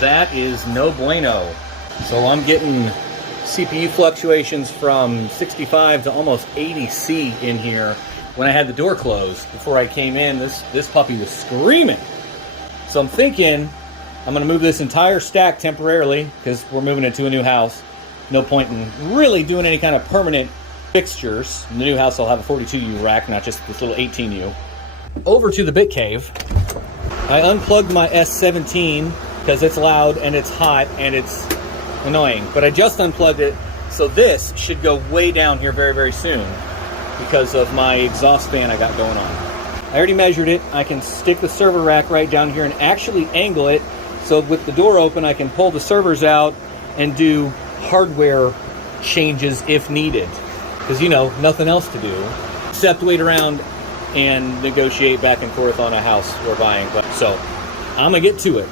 That is no bueno. So I'm getting CPU fluctuations from 65 to almost 80 C in here. When I had the door closed before I came in, this puppy was screaming. So I'm thinking I'm gonna move this entire stack temporarily because we're moving into a new house. No point in really doing any kind of permanent fixtures. In the new house I'll have a 42U rack, not just this little 18U. Over to the Bit Cave. I unplugged my S17 because it's loud and it's hot and it's annoying, but I just unplugged it, so this should go way down here very, very soon because of my exhaust fan I got going on. I already measured it. I can stick the server rack right down here and actually angle it so with the door open I can pull the servers out and do hardware changes if needed, because you know, nothing else to do except wait around and negotiate back and forth on a house we're buying. So I'm gonna get to it.